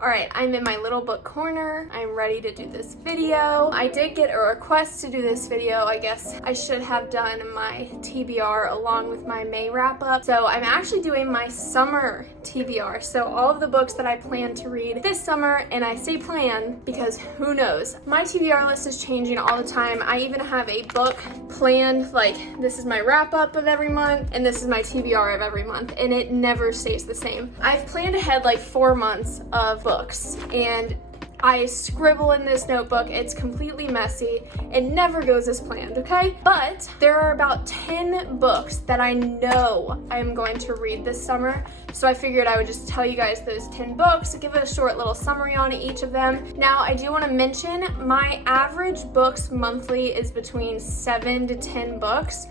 Alright, I'm in my little book corner. I'm ready to do this video. I did get a request to do this video. I guess I should have done my TBR along with my May wrap up. So I'm actually doing my summer TBR. So all of the books that I plan to read this summer, and I say plan because who knows. My TBR list is changing all the time. I even have a book planned, like this is my wrap up of every month and this is my TBR of every month, and it never stays the same. I've planned ahead like 4 months of books, and I scribble in this notebook. It's completely messy. It never goes as planned, okay? But there are about 10 books that I know I'm going to read this summer. So I figured I would just tell you guys those 10 books, give a short little summary on each of them. Now, I do want to mention my average books monthly is between 7 to 10 books.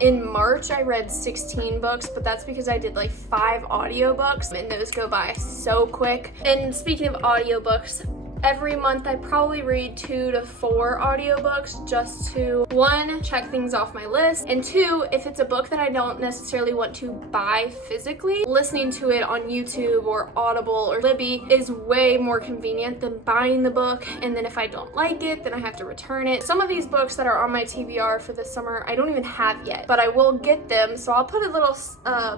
In March, I read 16 books, but that's because I did like 5 audiobooks, and those go by so quick. And speaking of audiobooks, every month I probably read 2 to 4 audiobooks just to, 1, check things off my list, and 2, if it's a book that I don't necessarily want to buy physically, listening to it on YouTube or Audible or Libby is way more convenient than buying the book, and then if I don't like it, then I have to return it. Some of these books that are on my TBR for this summer, I don't even have yet, but I will get them, so I'll put a little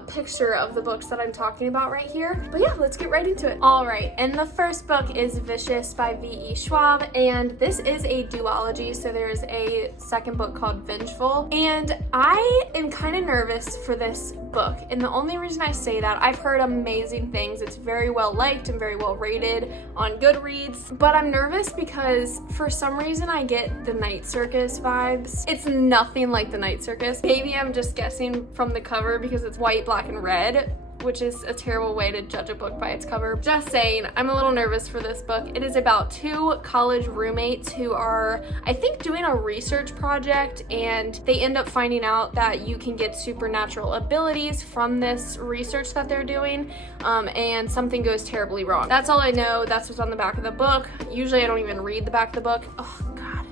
picture of the books that I'm talking about right here. But yeah, let's get right into it. Alright, and the first book is Vicious by V.E. Schwab, and this is a duology, so there's a second book called Vengeful, and I am kind of nervous for this book, and the only reason I say that, I've heard amazing things. It's very well liked and very well rated on Goodreads, but I'm nervous because for some reason I get the Night Circus vibes. It's nothing like the Night Circus. Maybe I'm just guessing from the cover because it's white, black, and red, which is a terrible way to judge a book by its cover. Just saying, I'm a little nervous for this book. It is about 2 college roommates who are, I think, doing a research project, and they end up finding out that you can get supernatural abilities from this research that they're doing, and something goes terribly wrong. That's all I know. That's what's on the back of the book. Usually I don't even read the back of the book. Oh God,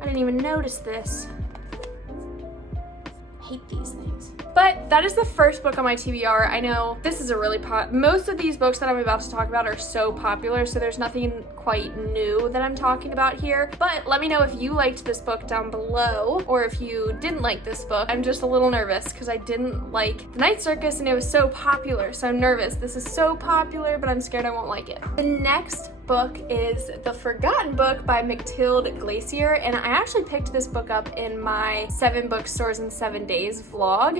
I didn't even notice this. I hate these things. But that is the first book on my TBR. I know this is a really most of these books that I'm about to talk about are so popular, so there's nothing quite new that I'm talking about here. But let me know if you liked this book down below, or if you didn't like this book. I'm just a little nervous because I didn't like The Night Circus and it was so popular, so I'm nervous. This is so popular, but I'm scared I won't like it. The next book is The Forgotten Book by Mathilde Glacier, and I actually picked this book up in my 7 bookstores in 7 days vlog,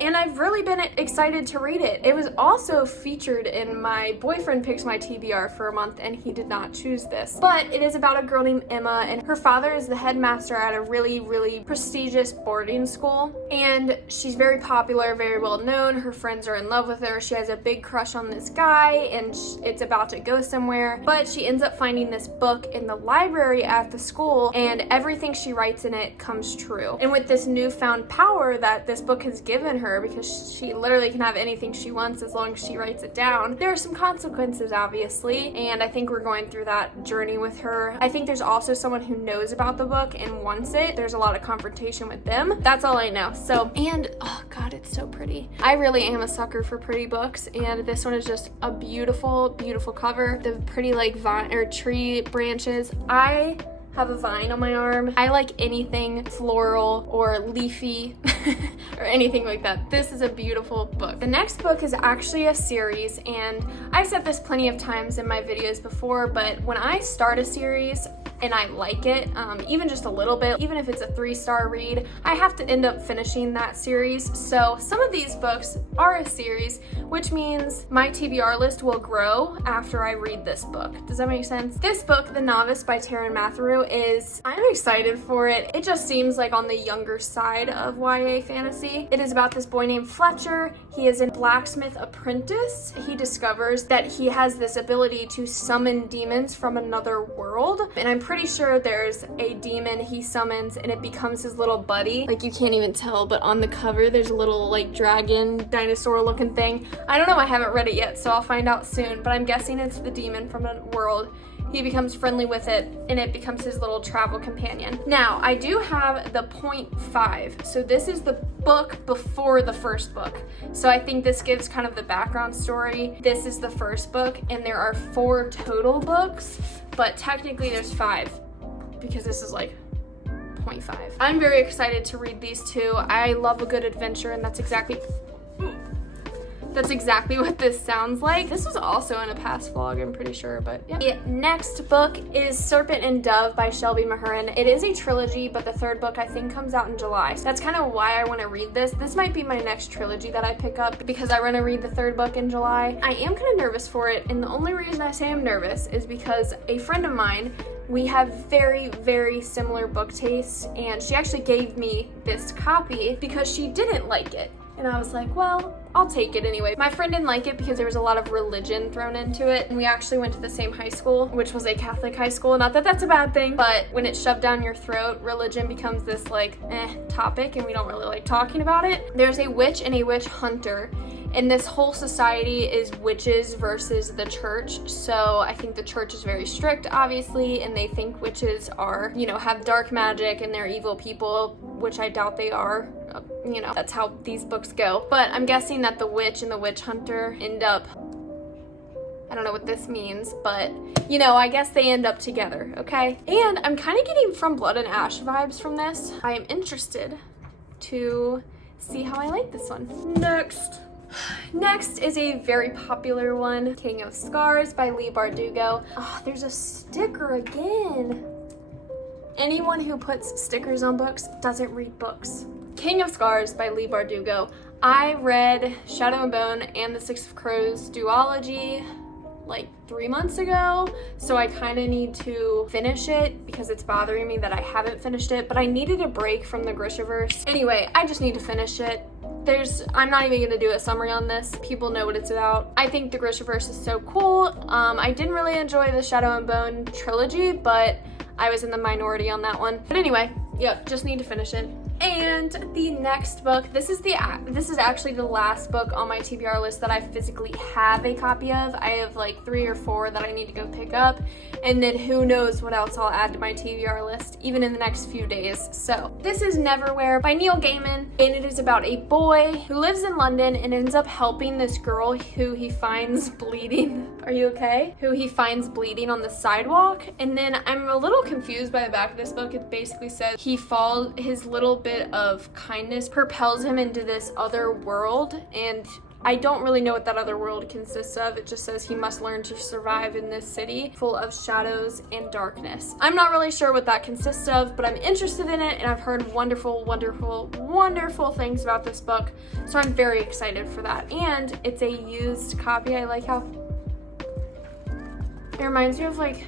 and I've really been excited to read it. It was also featured in my boyfriend picks my TBR for a month, and he did not choose this, but it is about a girl named Emma, and her father is the headmaster at a really, really prestigious boarding school, and she's very popular, very well known. Her friends are in love with her. She has a big crush on this guy, and it's about to go somewhere, but she ends up finding this book in the library at the school, and everything she writes in it comes true. And with this newfound power that this book has given her, because she literally can have anything she wants as long as she writes it down, there are some consequences, obviously, and I think we're going through that journey with her. I think there's also someone who knows about the book and wants it. There's a lot of confrontation with them. That's all I know. So, and oh God, it's so pretty. I really am a sucker for pretty books, and this one is just a beautiful, beautiful cover. The pretty like vine or tree branches. I have a vine on my arm. I like anything floral or leafy or anything like that. This is a beautiful book. The next book is actually a series, and I've said this plenty of times in my videos before, but when I start a series and I like it, even just a little bit, even if it's a 3-star read, I have to end up finishing that series. So some of these books are a series, which means my TBR list will grow after I read this book. Does that make sense? This book, The Novice by Taryn Matherew, I'm excited for it. It just seems like on the younger side of YA fantasy. It is about this boy named Fletcher. He is a blacksmith apprentice. He discovers that he has this ability to summon demons from another world, and I'm pretty sure there's a demon he summons and it becomes his little buddy. Like, you can't even tell, but on the cover there's a little like dragon dinosaur looking thing. I don't know, I haven't read it yet, so I'll find out soon, but I'm guessing it's the demon from a world. he becomes friendly with it, and it becomes his little travel companion. Now, I do have the 0.5, so this is the book before the first book. So I think this gives kind of the background story. This is the first book, and there are 4 total books, but technically there's 5 because this is like 0.5. I'm very excited to read these two. I love a good adventure, and that's exactly what this sounds like. This was also in a past vlog, I'm pretty sure, but yeah. The next book is Serpent and Dove by Shelby Mahurin. It is a trilogy, but the 3rd book I think comes out in July. So that's kind of why I want to read this. This might be my next trilogy that I pick up because I want to read the 3rd book in July. I am kind of nervous for it, and the only reason I say I'm nervous is because a friend of mine, we have very, very similar book tastes, and she actually gave me this copy because she didn't like it. And I was like, well, I'll take it anyway. My friend didn't like it because there was a lot of religion thrown into it. And we actually went to the same high school, which was a Catholic high school. Not that that's a bad thing, but when it's shoved down your throat, religion becomes this like, topic, and we don't really like talking about it. There's a witch and a witch hunter. And this whole society is witches versus the church. So I think the church is very strict, obviously, and they think witches are, you know, have dark magic and they're evil people, which I doubt they are. You know, that's how these books go. But I'm guessing that the witch and the witch hunter end up, I don't know what this means, but you know, I guess they end up together, okay? And I'm kind of getting From Blood and Ash vibes from this. I am interested to see how I like this one. Next is a very popular one, King of Scars by Leigh Bardugo. Oh, there's a sticker again. Anyone who puts stickers on books doesn't read books. King of Scars by Leigh Bardugo. I read Shadow and Bone and the Six of Crows duology like 3 months ago, so I kind of need to finish it because it's bothering me that I haven't finished it, but I needed a break from the Grishaverse. Anyway, I just need to finish it. I'm not even gonna do a summary on this. People know what it's about. I think the Grishaverse is so cool. I didn't really enjoy the Shadow and Bone trilogy, but I was in the minority on that one. But anyway, yeah, just need to finish it. And the next book, this is actually the last book on my TBR list that I physically have a copy of. I have like 3 or 4 that I need to go pick up, and then who knows what else I'll add to my TBR list even in the next few days. So this is Neverwhere by Neil Gaiman, and it is about a boy who lives in London and ends up helping this girl who he finds bleeding. Are you okay? Who he finds bleeding on the sidewalk. And then I'm a little confused by the back of this book. It basically says his little bit of kindness propels him into this other world, and I don't really know what that other world consists of. It just says he must learn to survive in this city full of shadows and darkness. I'm not really sure what that consists of, but I'm interested in it, and I've heard wonderful, wonderful, wonderful things about this book, so I'm very excited for that. And it's a used copy. I like how it reminds me of like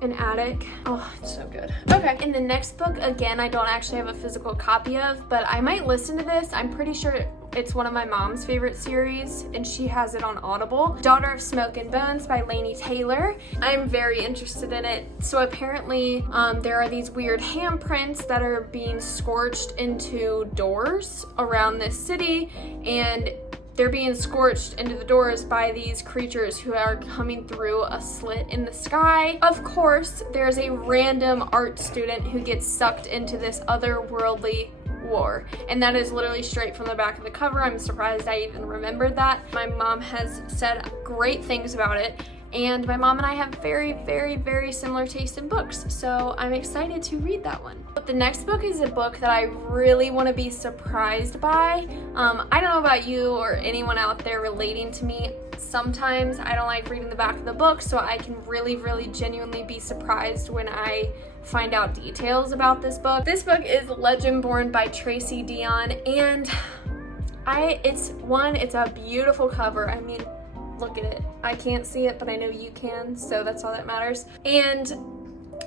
an attic. Oh, it's so good. Okay, and the next book, again, I don't actually have a physical copy of, but I might listen to this. I'm pretty sure it's one of my mom's favorite series, and she has it on Audible. Daughter of Smoke and Bones by Laini Taylor. I'm very interested in it. So apparently there are these weird handprints that are being scorched into doors around this city, and they're being scorched into the doors by these creatures who are coming through a slit in the sky. Of course, there's a random art student who gets sucked into this otherworldly war, and that is literally straight from the back of the cover. I'm surprised I even remembered that. My mom has said great things about it, and my mom and I have very, very, very similar taste in books, so I'm excited to read that one. But the next book is a book that I really want to be surprised by. I don't know about you or anyone out there relating to me. Sometimes I don't like reading the back of the book, so I can really, really genuinely be surprised when I find out details about this book. This book is Legendborn by Tracy Deonn, and it's a beautiful cover. I mean, look at it. I can't see it, but I know you can, so that's all that matters. And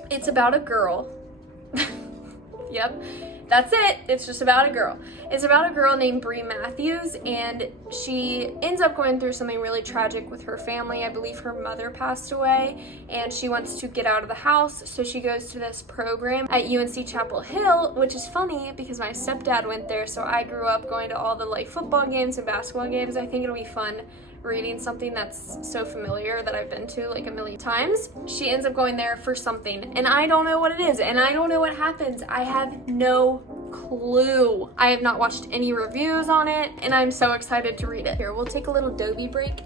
it's about a girl. Yep, that's it. It's just about a girl. It's about a girl named Bree Matthews, and she ends up going through something really tragic with her family. I believe her mother passed away, and she wants to get out of the house, so she goes to this program at UNC Chapel Hill, which is funny because my stepdad went there, so I grew up going to all the like football games and basketball games. I think it'll be fun reading something that's so familiar that I've been to like a million times. She ends up going there for something, and I don't know what it is, and I don't know what happens. I have no clue. I have not watched any reviews on it, and I'm so excited to read it. Here, we'll take a little Dobie break.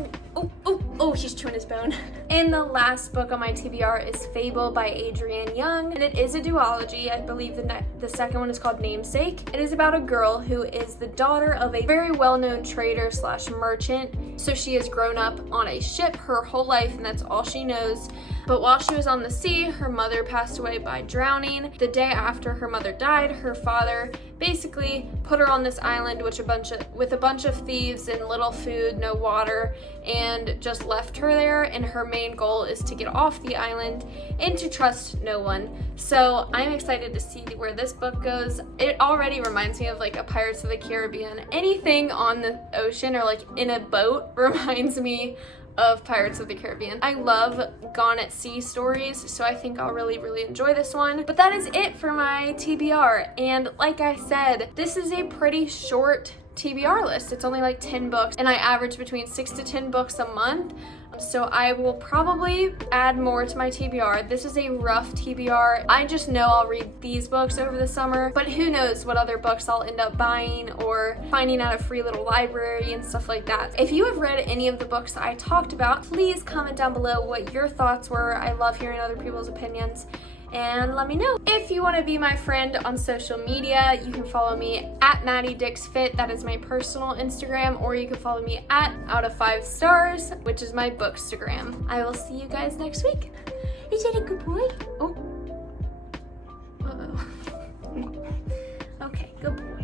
Oh, he's chewing his bone. And the last book on my TBR is Fable by Adrienne Young, and it is a duology. I believe the second one is called Namesake. It is about a girl who is the daughter of a very well-known trader slash merchant. So she has grown up on a ship her whole life, and that's all she knows. But while she was on the sea, her mother passed away by drowning. The day after her mother died, her father basically put her on this island with a bunch of thieves and little food, no water, and just left her there. And her main goal is to get off the island and to trust no one. So I'm excited to see where this book goes. It already reminds me of like a Pirates of the Caribbean. Anything on the ocean or like in a boat reminds me of Pirates of the Caribbean. I love gone at sea stories, so I think I'll really enjoy this one. But that is it for my TBR, and like I said, this is a pretty short TBR list. It's only like 10 books, and I average between 6 to 10 books a month. So I will probably add more to my TBR. This is a rough TBR. I just know I'll read these books over the summer, but who knows what other books I'll end up buying or finding at a free little library and stuff like that. If you have read any of the books that I talked about, please comment down below what your thoughts were. I love hearing other people's opinions. And let me know. If you want to be my friend on social media, you can follow me at MaddieDixFit. That is my personal Instagram, or you can follow me at Out of 5 Stars, which is my bookstagram. I will see you guys next week. Is that a good boy? Oh. Uh-oh. Okay, good boy.